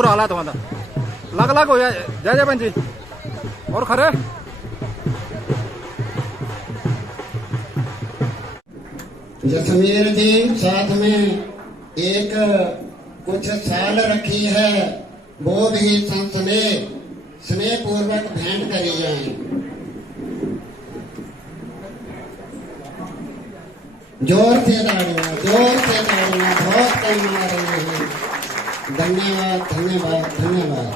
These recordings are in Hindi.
बुरा हाल है तुम्हारा लग लग हो जाए जय जय जी और खरे जसवीर जी साथ में एक कुछ साल रखी है वो भी स्नेह पूर्वक भेंट करी जाए। जोर से तालियां बहुत कम आ रही है। धन्यवाद धन्यवाद धन्यवाद।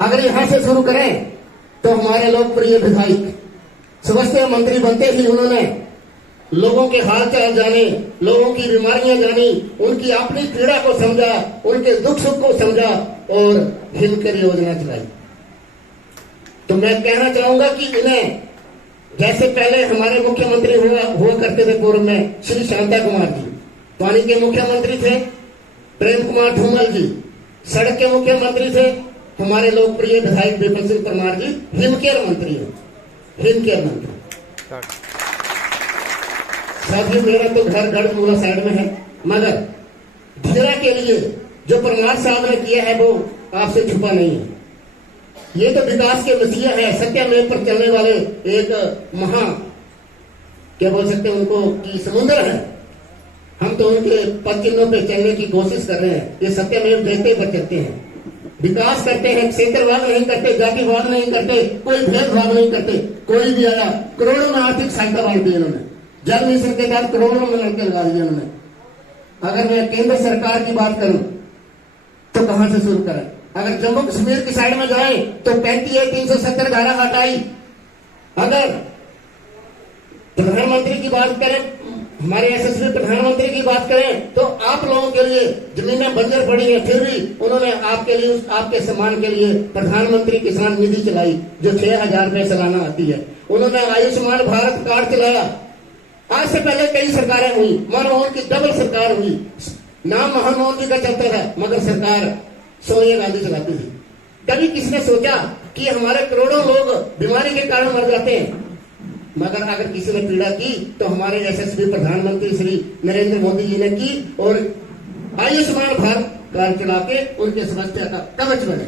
अगर यहाँ से शुरू करें तो हमारे लोकप्रिय विधायक स्वास्थ्य मंत्री बनते ही उन्होंने लोगों के हाल चाल जाने, लोगों की बीमारियां जानी, उनकी अपनी पीड़ा को समझा, उनके दुख सुख को समझा और हिमकेयर योजना चलाई। तो मैं कहना चाहूंगा कि इन्हें जैसे पहले हमारे मुख्यमंत्री हुआ करते थे पूर्व में श्री शांता कुमार जी, पानी के मुख्यमंत्री थे प्रेम कुमार धूमल जी, सड़क के मुख्यमंत्री थे हमारे लोकप्रिय विधायक विपिन सिंह परमार जी, हिमकेयर मंत्री है, हिमकेयर मंत्री। साथियों मेरा तो घर गढ़मूला साइड में है, मगर धीरा के लिए जो परमार साहब ने किया है वो आपसे छुपा नहीं है। ये तो विकास के मसीहा है, सत्यमेव पर चलने वाले एक महा क्या बोल सकते हैं उनको कि समुद्र है। हम तो उनके पद चिन्हों पे चलने की कोशिश कर रहे हैं। ये सत्यमेव जयते पर चलते हैं, विकास करते हैं, क्षेत्रवाद नहीं करते, जातिवाद नहीं करते, कोई भेदभाव नहीं करते। कोई भी आया करोड़ों में आर्थिक सहायता बांट दी इन्होंने, जल मिशन के तहत करोड़ों में लड़के लगा दिए उन्होंने। अगर मैं केंद्र सरकार की बात करूं तो कहां से शुरू करें? अगर जम्मू कश्मीर की साइड में जाए तो 35A 370 धारा हटाई। अगर प्रधानमंत्री की बात करें, हमारे यशस्वी प्रधानमंत्री की बात करें तो आप लोगों के लिए जमीनें बंजर पड़ी है, फिर भी उन्होंने आपके लिए, आपके सम्मान के लिए प्रधानमंत्री किसान निधि चलाई जो 6000 रुपए सालाना आती है। उन्होंने आयुष्मान भारत कार्ड चलाया। आज से पहले कई सरकारें हुई, मनमोहन की डबल सरकार हुई, नाम मनमोहन जी का चलता था मगर सरकार सोनिया गांधी चलाती थी। कभी किसने सोचा कि हमारे करोड़ों लोग बीमारी के कारण मर जाते हैं, मगर अगर किसी ने पीड़ा की तो हमारे यशस्वी प्रधानमंत्री श्री नरेंद्र मोदी जी ने की और आयुष्मान भारत कार्ड चला के उनके समस्या का कवच बने।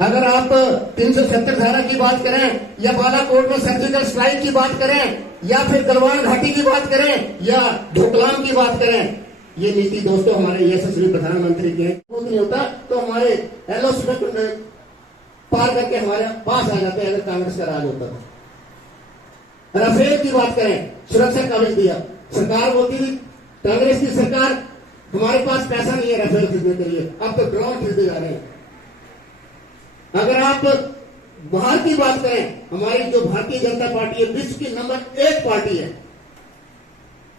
अगर आप 370 धारा की बात करें या बालाकोट में सर्जिकल स्ट्राइक की बात करें या फिर गलवान घाटी की बात करें या ढोकलाम की बात करें, ये नीति दोस्तों हमारे यशस्वी प्रधानमंत्री के नहीं होता तो हमारे एलओसी में पार करके हमारे पास आ जाते हैं अगर कांग्रेस का राज होता था। राफेल की बात करें, सुरक्षा कवच दिया, सरकार बोलती थी कांग्रेस की सरकार हमारे पास पैसा नहीं है राफेल खरीदने के लिए, अब तो ड्रोन खरीदे जा रहे हैं। अगर आप बाहर की बात करें, हमारी जो भारतीय जनता पार्टी है विश्व की नंबर 1 पार्टी है।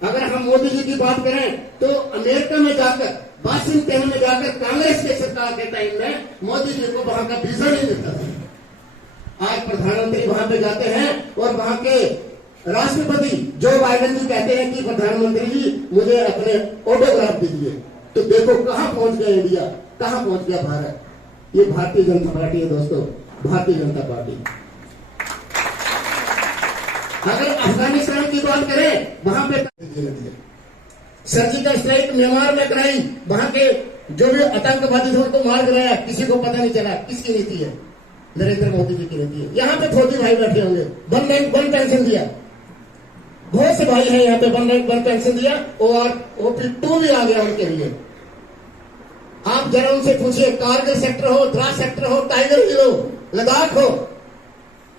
अगर हम मोदी जी की बात करें तो अमेरिका में जाकर, वाशिंगटन में जाकर कांग्रेस के सरकार के टाइम में मोदी जी को वहां का वीजा नहीं मिलता था। आज प्रधानमंत्री वहां पे जाते हैं और वहां के राष्ट्रपति जो बाइडेन जी कहते हैं कि प्रधानमंत्री जी मुझे अपने ऑटोग्राफ दीजिए। तो देखो कहां पहुंच गया इंडिया, कहां पहुंच गया भारत। ये भारतीय जनता पार्टी है दोस्तों, भारतीय जनता पार्टी। अगर अफगानिस्तान की बात करें, वहां पे सर्जिकल स्ट्राइक म्यांमार में कराई, वहां के जो भी आतंकवादी थे उनको मार गिराया, किसी को पता नहीं चला। किसकी नीति है? नरेंद्र मोदी जी की नीति है। यहाँ पे फौजी भाई बैठे होंगे, वन पेंशन दिया, बहुत से भाई हैं यहाँ पे, वन पेंशन दिया और OP2 भी आ गया उनके लिए। आप जरा उनसे पूछिए, कारगिल सेक्टर हो, द्रास सेक्टर हो, टाइगर हिल हो, लद्दाख हो,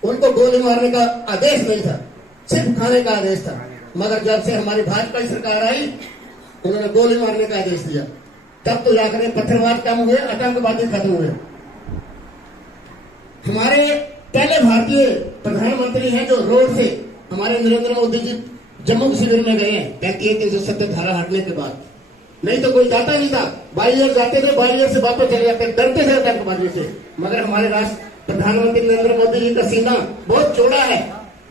उनको गोली मारने का आदेश नहीं था, सिर्फ खाने का आदेश था। मगर जब से हमारी भाजपा की सरकार आई उन्होंने गोली मारने का आदेश दिया, तब तो जाकर पत्थरबाज कम हुए, आतंकवादी खत्म हुए। हमारे पहले भारतीय प्रधानमंत्री हैं जो रोड से हमारे नरेंद्र मोदी जी जम्मू कश्मीर में गए हैं 35A 370 धारा हटने के बाद। नहीं तो कोई जाता नहीं था, बाइयर जाते थे, बाइयर से वापस चले जाते, डरते थे आतंकवादियों से। मगर हमारे राष्ट्र प्रधानमंत्री नरेंद्र मोदी जी का सीना बहुत चौड़ा है,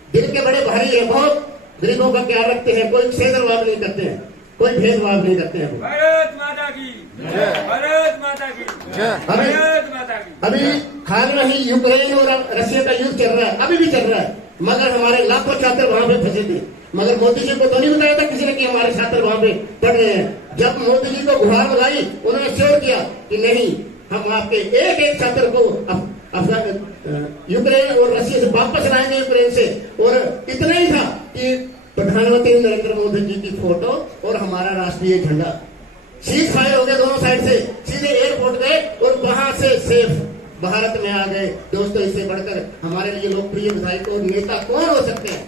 दिल के बड़े भारी है, बहुत गरीबों का ख्याल रखते हैं, कोई क्षेत्रवाद नहीं करते हैं, कोई भेदभाव नहीं करते हैं। भारत माता की जय, भारत माता की जय, भारत माता की। अभी हाल में ही यूक्रेन और रशिया का युद्ध चल रहा है, अभी भी चल रहा है, मगर हमारे लाखों छात्र वहां पे फंसे थे। मगर मोदी जी को तो नहीं बताया था किसी ने कि हमारे छात्र वहां पे पढ़ रहे हैं। जब मोदी जी को गुहार लगाई, उन्होंने श्योर किया कि नहीं, हम आपके एक एक छात्र को यूक्रेन और रशिया से वापस लाएंगे, यूक्रेन से। और इतना ही था कि प्रधानमंत्री नरेंद्र मोदी जी की फोटो और हमारा राष्ट्रीय झंडा, सीज फायर हो गए दोनों साइड से, सीधे एयरपोर्ट गए और वहां से सेफ भारत में आ गए। दोस्तों, इससे बढ़कर हमारे लिए लोकप्रिय विधायक और नेता कौन हो सकते हैं?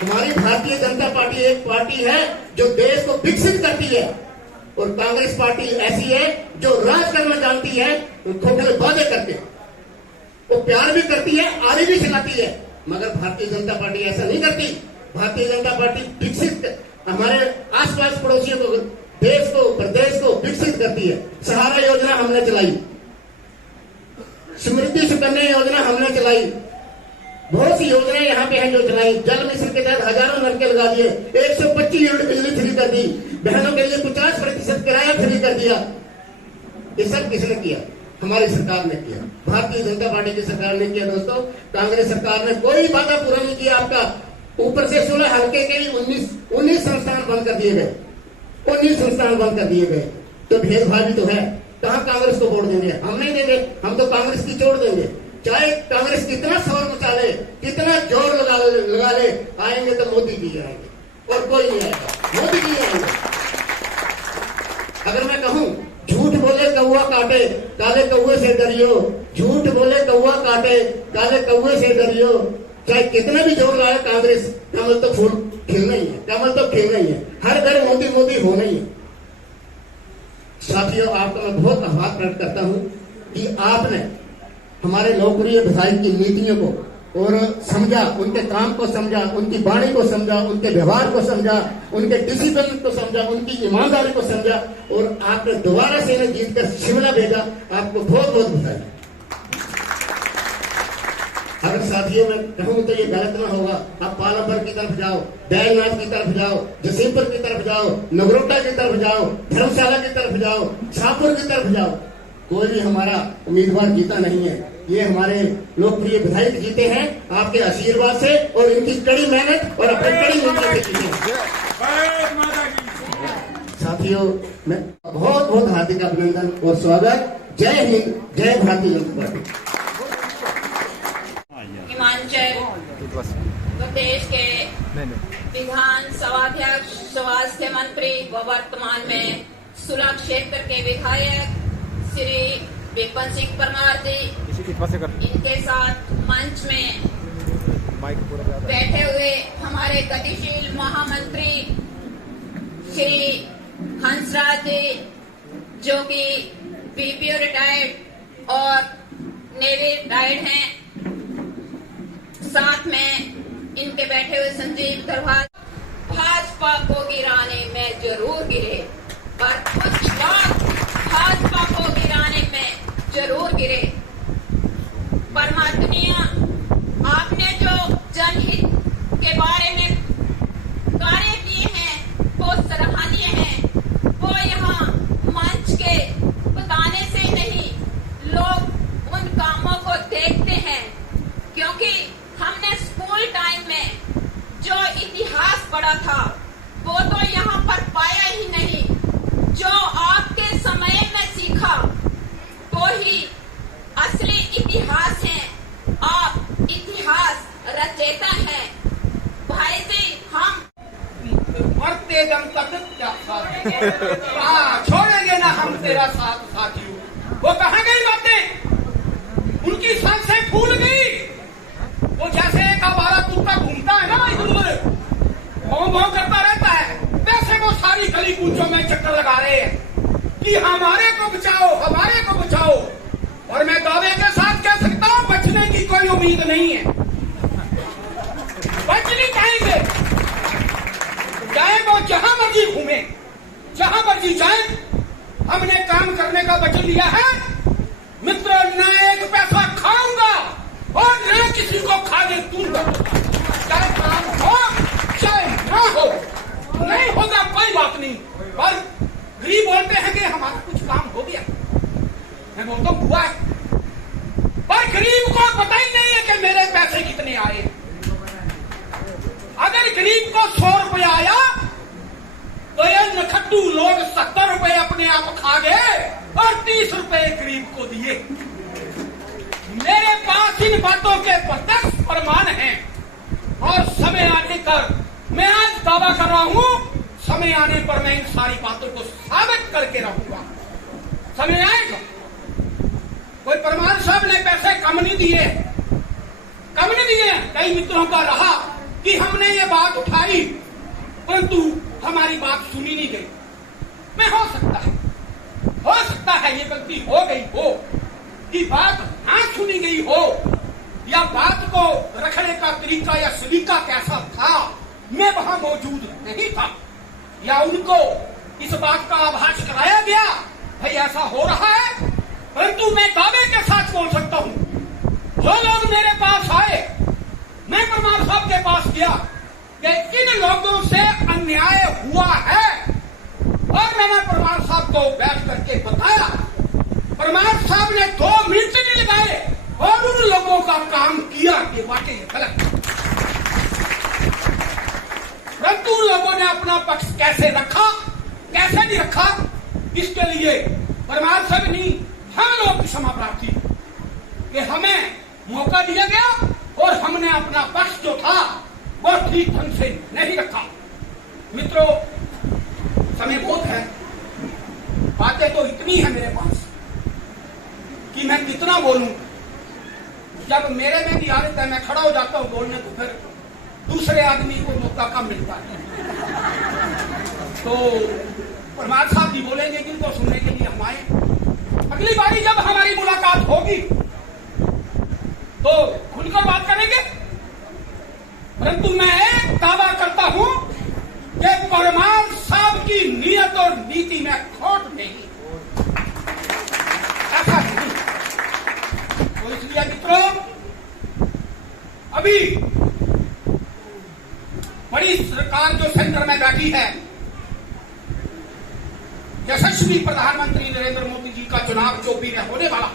हमारी भारतीय जनता पार्टी एक पार्टी है जो देश को विकसित करती है, और कांग्रेस पार्टी ऐसी है जो राज करना जानती है, खोखले वादे करके वो प्यार भी करती है, आगे भी चलाती है। मगर भारतीय जनता पार्टी ऐसा नहीं करती। भारतीय जनता पार्टी विकसित, हमारे आसपास पड़ोसियों को, देश को, प्रदेश को विकसित करती है। सहारा योजना हमने चलाई, समृद्धि सुकन्या योजना हमने चलाई, बहुत सी योजनाएं यहाँ पे हैं जो चलाई। जल मिशन के तहत हजारों नलके लगा दिए, 125 यूनिट बिजली फ्री कर दी, बहनों के लिए 50% किराया फ्री कर दिया। ये सब किसने किया? हमारी सरकार ने किया, भारतीय जनता पार्टी की सरकार ने किया। दोस्तों, कांग्रेस सरकार ने कोई वादा पूरा नहीं किया आपका। ऊपर से 16 हल्के के ही 19 संस्थान बंद कर दिए गए, 19 संस्थान बंद कर दिए गए। तो भेदभाव भी तो है। कहाँ कांग्रेस को वोट देंगे? हम नहीं देंगे, हम तो कांग्रेस की छोड़ देंगे। चाहे कांग्रेस कितना शोर मचा ले, कितना जोर लगा ले, आएंगे तो मोदी जी आएंगे और कोई नहीं आएगा, मोदी जी आएंगे। अगर मैं कहूं झूठ बोले कौवा काटे, काले कौवे से डरियो, झूठ बोले कौवा काटे, काले कौवे से डरियो, चाहे कितना भी जोर लगाए कांग्रेस, कमल तो फूल खिलना ही है, कमल तो खिलना ही है। हर घर मोदी मोदी होना ही है। साथियों, आपका मैं बहुत आभार प्रकट करता हूं कि आपने हमारे लोकप्रिय विधायक की नीतियों को और समझा, उनके काम को समझा, उनकी वाणी को समझा, उनके व्यवहार को समझा, उनके डिसिप्लिन को समझा, उनकी ईमानदारी को समझा, और आपने दोबारा से इन्हें जीतकर शिमला भेजा। आपको बहुत बहुत बधाई। अगर साथियों में कहूं तो ये गलत ना होगा, आप पालापर की तरफ जाओ, बैलनाथ की तरफ जाओ, जसीमपुर की तरफ जाओ, नगरोटा की तरफ जाओ, धर्मशाला की तरफ जाओ, शाहपुर की तरफ जाओ, कोई भी हमारा उम्मीदवार जीता नहीं है। ये हमारे लोकप्रिय विधायक जीते हैं आपके आशीर्वाद से और इनकी कड़ी मेहनत और अपनी कड़ी मेहनत से जीते हैं। साथियों, मैं बहुत बहुत हार्दिक अभिनंदन और स्वागत। जय हिंद, जय भारतीय जनता पार्टी। हिमाचल प्रदेश के विधान सभाध्यक्ष, स्वास्थ्य मंत्री व वर्तमान में सुलह क्षेत्र के विधायक श्री विपिन सिंह परमार जी, इनके साथ मंच में बैठे हुए हमारे गतिशील महामंत्री श्री हंसराज जी, जो कि बीपीओ रिटायर्ड और नेवी रिटायर्ड हैं, साथ में इनके बैठे हुए संजीव दरबार। भाजपा को गिराने में जरूर गिरे, पर कुछ बात भाजपा को गिराने में जरूर गिरे। परमात्मीय, आपने जो जनहित के बारे में कार्य किए हैं वो सराहनीय हैं। वो यहाँ मंच के बताने से नहीं, लोग उन कामों को देखते हैं, क्योंकि हमने स्कूल टाइम में जो इतिहास पढ़ा था वो तो यहाँ पर पाया ही नहीं। जो आपके समय में सीखा वो ही असली इतिहास है। आप इतिहास रचेता हैं। भाई जी, हम मरते दम तक छोड़ेंगे ना हम तेरा साथ साथियों। वो कहाँ गई बातें? उनकी सांसें फूल गई। वो जैसे एक आवारा कुत्ता घूमता है ना इधर उधर, भौं भौं करता रहता है, वैसे वो सारी गली कूचों में चक्कर लगा रहे हैं कि हमारे को बचाओ, हमारे को बचाओ। और मैं दावे के साथ कह सकता हूँ, बचने की कोई उम्मीद नहीं है। बच नहीं पाएंगे, चाहे वो जहां मर्जी घूमे, जहां मर्जी जाए। हमने काम करने का वचन लिया है मित्रों, न एक पैसा खाऊंगा और न किसी को खाने दूंगा। चाहे काम हो चाहे ना हो, नहीं होगा कोई बात नहीं। और गरीब बोलते हैं कि हमारा कुछ काम हो गया, मैं बोलता हूं हुआ है, पर गरीब को पता ही नहीं है कि मेरे पैसे कितने आए। अगर गरीब को 100 रुपया आया तो ये नखट्टू लोग 70 रुपए अपने आप खा गए और 30 रुपए गरीब को दिए। मेरे पास इन बातों के प्रत्यक्ष प्रमाण हैं और समय आने पर मैं आज दावा कर रहा हूं, समय आने पर मैं इन सारी बातों को साबित करके रहूंगा। समय आएगा। कोई परमार साहब ने पैसे कम नहीं दिए, कम नहीं दिए। कई मित्रों का रहा कि हमने ये बात उठाई परंतु हमारी बात सुनी नहीं गई। मैं हो सकता है ये गलती हो गई हो कि बात ना सुनी गई हो या बात को रखने का तरीका या सलीका कैसा था, मैं वहां मौजूद नहीं था या उनको इस बात का आभास कराया गया भाई ऐसा हो रहा है। परंतु मैं दावे के साथ बोल सकता हूं, जो लोग मेरे पास आए, मैं परमार साहब के पास गया कि इन लोगों से अन्याय हुआ है और मैंने परमार साहब को बैठ करके बताया। परमार साहब ने 2 मिनट नहीं लगाए और उन लोगों का काम किया कि वाकई गलत। परंतु उन लोगों ने अपना पक्ष कैसे रखा, कैसे नहीं रखा, इसके लिए परमार साहब नहीं, हम लोग की क्षमा प्रार्थी कि हमें मौका दिया गया और हमने अपना पक्ष जो था वो ठीक ढंग से नहीं रखा। मित्रों, समय बहुत है, बातें तो इतनी है मेरे पास कि मैं कितना बोलूं। जब मेरे में भी आदत है, मैं खड़ा हो जाता हूं बोलने को, फिर दूसरे आदमी को मौका कम मिलता है। तो परमार साहब जी बोलेंगे, जिनको सुनने के लिए हम आए। अगली बारी जब हमारी मुलाकात होगी तो खुलकर बात करेंगे। परंतु मैं एक दावा करता हूं कि परमार साहब की नीयत और नीति में खोट नहीं, ऐसा नहीं। तो इसलिए मित्रों, अभी बड़ी सरकार जो सेंटर में बैठी है, यशस्वी प्रधानमंत्री नरेंद्र मोदी जी का चुनाव जो भी होने वाला,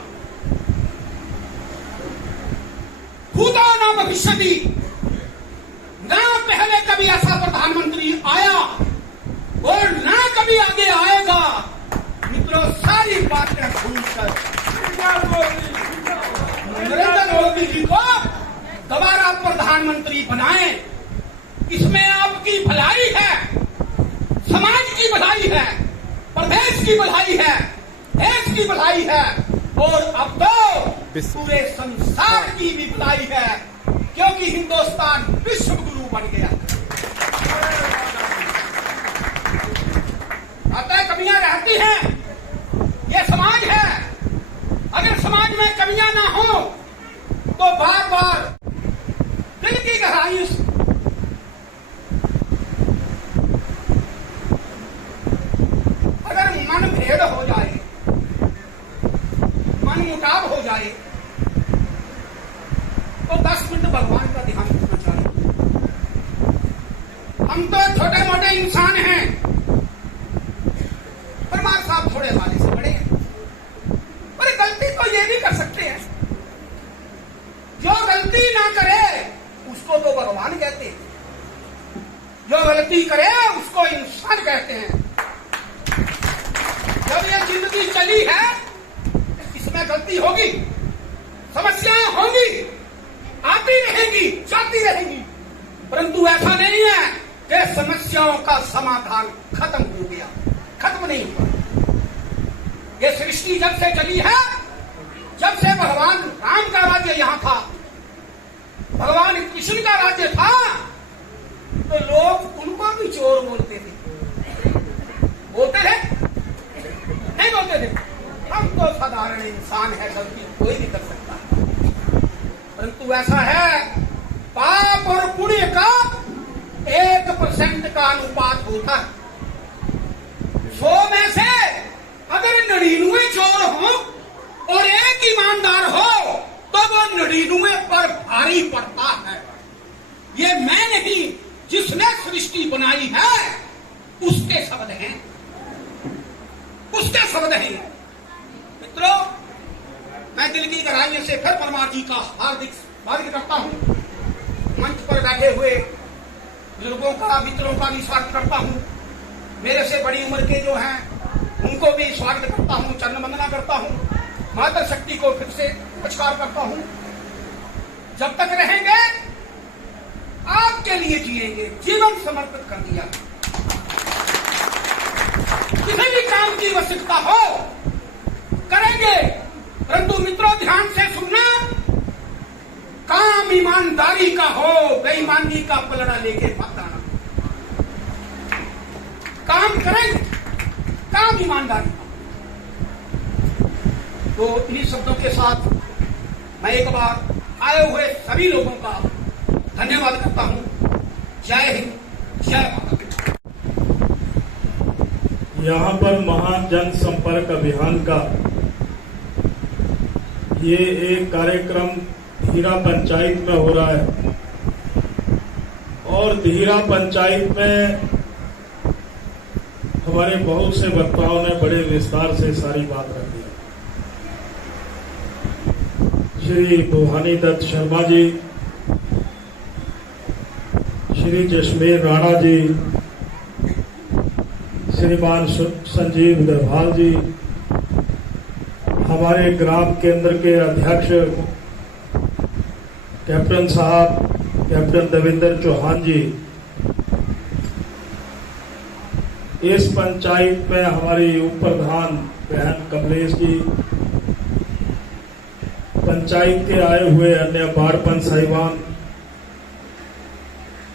खुदा ना भविष्य भी ना पहले कभी ऐसा प्रधानमंत्री आया और ना कभी आगे आएगा। मित्रों, सारी बातें भूलकर नरेंद्र मोदी जी को दोबारा प्रधानमंत्री बनाएं। इसमें आपकी भलाई है, समाज की भलाई है, प्रदेश की भलाई है, देश की भलाई है और अब तो पूरे संसार की भी भलाई है, क्योंकि हिंदुस्तान विश्व गुरु बन गया। अतः कमियां रहती हैं, ये समाज है। अगर समाज में कमियां ना हो तो बार बार दिल की गहराई अगर मन भेद हो जाए, मन मुटाव हो जाए तो 10 मिनट भगवान का ध्यान रखना चाहिए। हम तो छोटे मोटे इंसान हैं, परमार साहब थोड़े वाले से बड़े हैं, पर गलती तो ये भी कर सकते हैं। जो गलती ना करे उसको तो भगवान कहते हैं, जो गलती करे उसको इंसान कहते हैं। जब ये जिंदगी चली है, इसमें गलती होगी, समस्याएं होंगी, आती रहेंगी, जाती रहेंगी, परंतु ऐसा नहीं है कि समस्याओं का समाधान खत्म हो गया, खत्म नहीं हुआ। ये सृष्टि जब से चली है, जब से भगवान राम का राज्य यहां था, भगवान कृष्ण का राज्य था, तो लोग उनको भी चोर बोलते थे। बोलते थे? नहीं बोलते थे। हम तो साधारण इंसान है, गलती कोई भी कर सकता है, परंतु ऐसा है पाप और पुण्य का 1% का अनुपात होता है। 100 में से अगर 99 चोर हो और एक ईमानदार हो तो वो 99 पर भारी पड़ता है। ये मैं नहीं, जिसने सृष्टि बनाई है उसके शब्द हैं, उसके शब्द हैं। मित्रों, मैं दिल की गहराइयों से फिर परमार जी का हार्दिक स्वागत करता हूं। मंच पर बैठे हुए बुजुर्गों का, मित्रों का भी स्वागत करता हूं। मेरे से बड़ी उम्र के जो हैं उनको भी स्वागत करता हूं, चरण वंदना करता हूं, माता शक्ति को फिर से नमस्कार करता हूं। जब तक रहेंगे आपके लिए जिएंगे, जीवन समर्पित कर दिया। किसी भी काम की आवश्यकता हो करेंगे, परंतु मित्रों ध्यान से सुनना, काम ईमानदारी का हो, बेईमानी का पलड़ा लेके मत आना। काम करेंगे, काम ईमानदारी का। तो इन्हीं शब्दों के साथ मैं एक बार आए हुए सभी लोगों का धन्यवाद करता हूं। जय हिंद, जय भारत। यहाँ पर महान जन संपर्क अभियान का ये एक कार्यक्रम धीरा पंचायत में हो रहा है और धीरा पंचायत में हमारे बहुत से वक्ताओं ने बड़े विस्तार से सारी बात रख दी। श्री भवानी दत्त शर्मा जी, श्री जसमेर राणा जी, श्रीमान संजीव दरभाल जी, हमारे ग्राम केंद्र के अध्यक्ष कैप्टन साहब कैप्टन देवेंद्र चौहान जी, इस पंचायत में हमारी उप प्रधान बहन कमलेश जी, पंचायत के आए हुए अन्य बारपन साहिबान,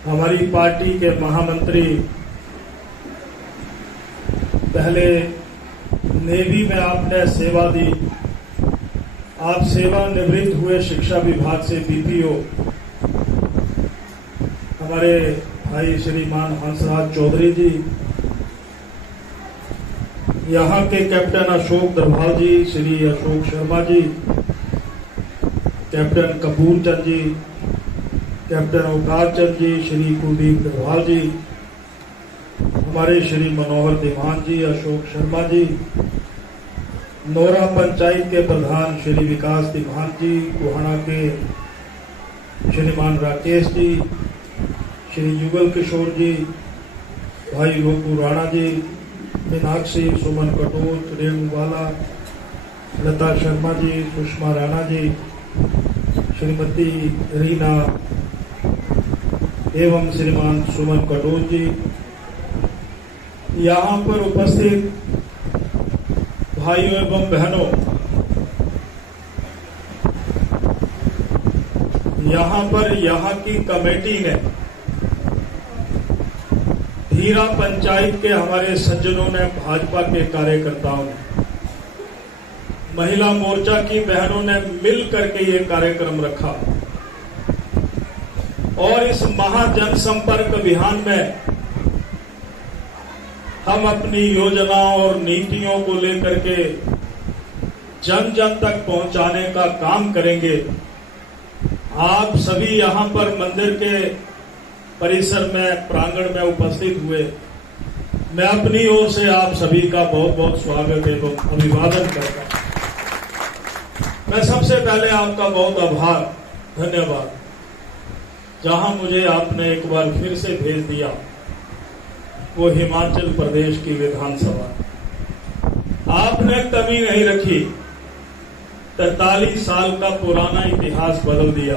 हमारी पार्टी के महामंत्री, पहले नेवी में आपने सेवा दी, आप सेवानिवृत्त हुए शिक्षा विभाग से बीपीओ, हमारे भाई श्रीमान हंसराज चौधरी जी, यहाँ के कैप्टन अशोक दरभाल जी, श्री अशोक शर्मा जी, कैप्टन कपूर चंद जी, कैप्टन अवतार चंद जी, श्री कुलदीप दरभाल जी, हमारे श्री मनोहर दीवान जी, अशोक शर्मा जी, नोरा पंचायत के प्रधान श्री विकास दीवान जी, गोहाना के श्रीमान राकेश जी, श्री युगल किशोर जी, भाई लोकू राणा जी, मीनाक्षी सुमन कटोच, रेणुवाला, लता शर्मा जी, सुषमा राणा जी, श्रीमती रीना एवं श्रीमान सुमन कटोच जी, यहाँ पर उपस्थित भाइयों एवं बहनों, यहाँ पर यहाँ की कमेटी ने, धीरा पंचायत के हमारे सज्जनों ने, भाजपा के कार्यकर्ताओं ने, महिला मोर्चा की बहनों ने मिल करके ये कार्यक्रम रखा और इस महाजन संपर्क अभियान में हम अपनी योजनाओं और नीतियों को लेकर के जन जन तक पहुंचाने का काम करेंगे। आप सभी यहाँ पर मंदिर के परिसर में, प्रांगण में उपस्थित हुए, मैं अपनी ओर से आप सभी का बहुत बहुत स्वागत एवं अभिवादन करता हूं। मैं सबसे पहले आपका बहुत आभार, धन्यवाद, जहां मुझे आपने एक बार फिर से भेज दिया, वो हिमाचल प्रदेश की विधानसभा। आपने कमी नहीं रखी, 43 साल का पुराना इतिहास बदल दिया,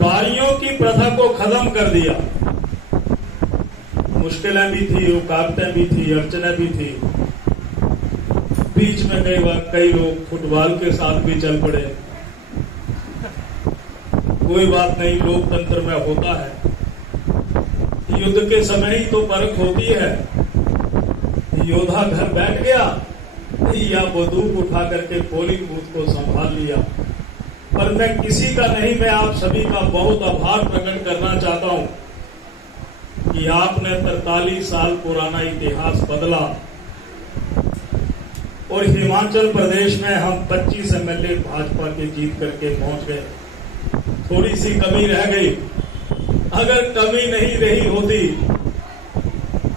बारियों की प्रथा को खत्म कर दिया। मुश्किलें भी थी, रुकावटें भी थी, अड़चनें भी थी, बीच में कई लोग फुटबॉल के साथ भी चल पड़े। कोई बात नहीं, लोकतंत्र में होता है। युद्ध के समय ही तो परख होती है, योद्धा घर बैठ गया या बंदूक उठा करके पोलिंग बूथ को संभाल लिया। पर मैं किसी का नहीं, मैं आप सभी का बहुत आभार प्रकट करना चाहता हूं कि आपने 43 साल पुराना इतिहास बदला और हिमाचल प्रदेश में हम 25 एमएलए भाजपा के जीत करके पहुंच गए। थोड़ी सी कमी रह गई, अगर कमी नहीं रही होती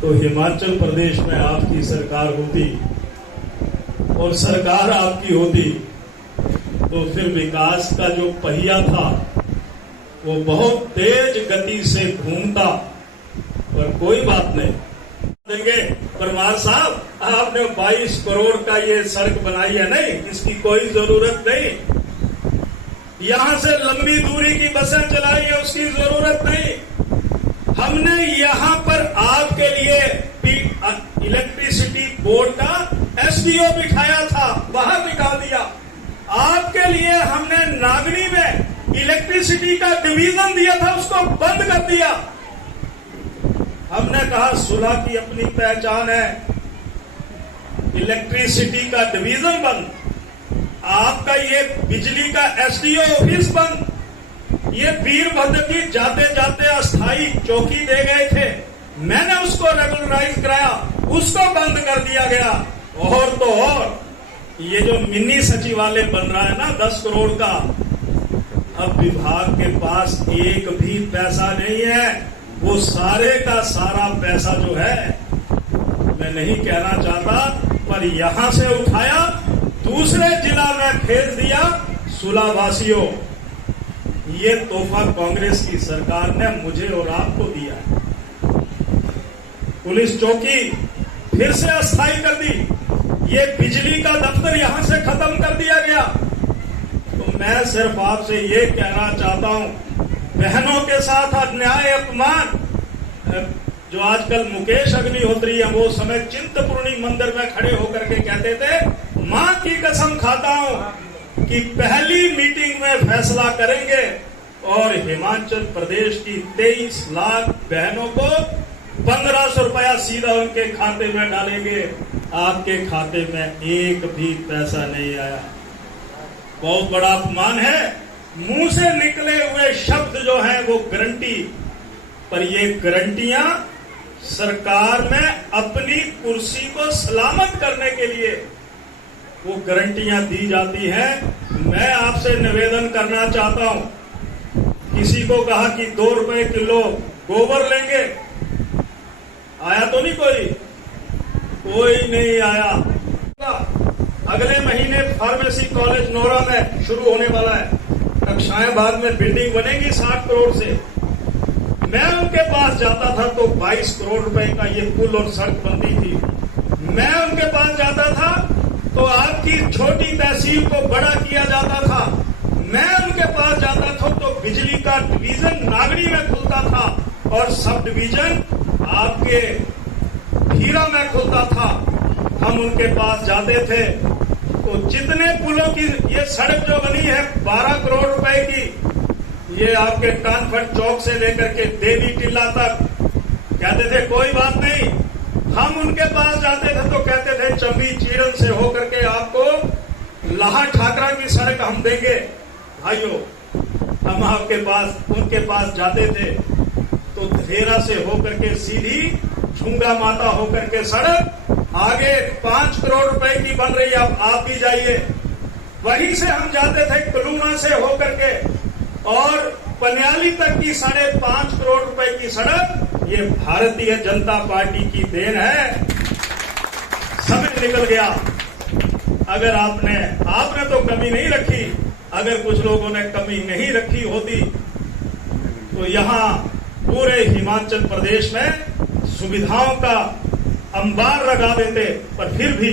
तो हिमाचल प्रदेश में आपकी सरकार होती और सरकार आपकी होती तो फिर विकास का जो पहिया था वो बहुत तेज गति से घूमता। पर कोई बात नहीं, देंगे परमार साहब, आपने 22 करोड़ का ये सड़क बनाई है, नहीं इसकी कोई जरूरत नहीं। यहां से लंबी दूरी की बसें चलाई है, उसकी जरूरत नहीं। हमने यहां पर आपके लिए इलेक्ट्रिसिटी बोर्ड का एसडीओ बिठाया था, बाहर निकाल दिया। आपके लिए हमने नागनी में इलेक्ट्रिसिटी का डिवीजन दिया था, उसको बंद कर दिया। हमने कहा सुलह की अपनी पहचान है, इलेक्ट्रिसिटी का डिवीजन बंद, आपका ये बिजली का एसडीओ ऑफिस बंद। ये वीरभद्र की जाते जाते अस्थाई चौकी दे गए थे, मैंने उसको रेगुलराइज कराया, उसको बंद कर दिया गया। और तो और ये जो मिनी सचिवालय बन रहा है ना 10 करोड़ का, अब विभाग के पास एक भी पैसा नहीं है। वो सारे का सारा पैसा जो है, मैं नहीं कहना चाहता, पर यहां से उठाया दूसरे जिला में भेज दिया सुलावासियों। ये तोहफा कांग्रेस की सरकार ने मुझे और आपको दिया है। पुलिस चौकी फिर से अस्थायी कर दी, ये बिजली का दफ्तर यहां से खत्म कर दिया गया। तो मैं सिर्फ आपसे ये कहना चाहता हूं, बहनों के साथ अन्याय अपमान, जो आजकल मुकेश अग्निहोत्री है, वो समय चिंतपूर्णी मंदिर में खड़े होकर के कहते थे, मां की कसम खाता हूं कि पहली मीटिंग में फैसला करेंगे और हिमाचल प्रदेश की 23 लाख बहनों को 1500 रुपया सीधा उनके खाते में डालेंगे। आपके खाते में एक भी पैसा नहीं आया। बहुत बड़ा अपमान है। मुंह से निकले हुए शब्द जो हैं वो गारंटी, पर ये गारंटियां सरकार में अपनी कुर्सी को सलामत करने के लिए वो गारंटियां दी जाती हैं। मैं आपसे निवेदन करना चाहता हूं, किसी को कहा कि 2 रुपए किलो गोबर लेंगे, आया तो नहीं कोई नहीं आया। अगले महीने फार्मेसी कॉलेज नोरा में शुरू होने वाला है, कक्षाएं बाद में बिल्डिंग बनेगी 60 करोड़ से। मैं उनके पास जाता था तो 22 करोड़ रुपए का ये पुल और सड़क बनती थी। मैं उनके पास जाता था तो आपकी छोटी तहसील को बड़ा किया जाता था। मैं उनके पास जाता था तो बिजली का डिवीजन नागरी में खुलता था और सब डिवीजन आपके हीरा में खुलता था। हम उनके पास जाते थे तो जितने पुलों की ये सड़क जो बनी है 12 करोड़ रुपए की, ये आपके कानफट चौक से लेकर के देवी टिल्ला तक, कहते थे कोई बात नहीं। हम उनके पास जाते थे तो कहते थे चंबी चीड़न से होकर के आपको लाहा ठाकरा की सड़क हम देंगे। भाइयों, हम आपके पास उनके पास जाते थे तो धेरा से होकर के सीधी झुंगा माता होकर के सड़क आगे 5 करोड़ रुपए की बन रही है, अब आप भी जाइए। वहीं से हम जाते थे कलूना से होकर के और पन्याली तक की 5.5 करोड़ रुपए की सड़क, ये भारतीय जनता पार्टी की देन है। समय निकल गया। अगर आपने तो कमी नहीं रखी, अगर कुछ लोगों ने कमी नहीं रखी होती तो यहां पूरे हिमाचल प्रदेश में सुविधाओं का अंबार लगा देते। पर फिर भी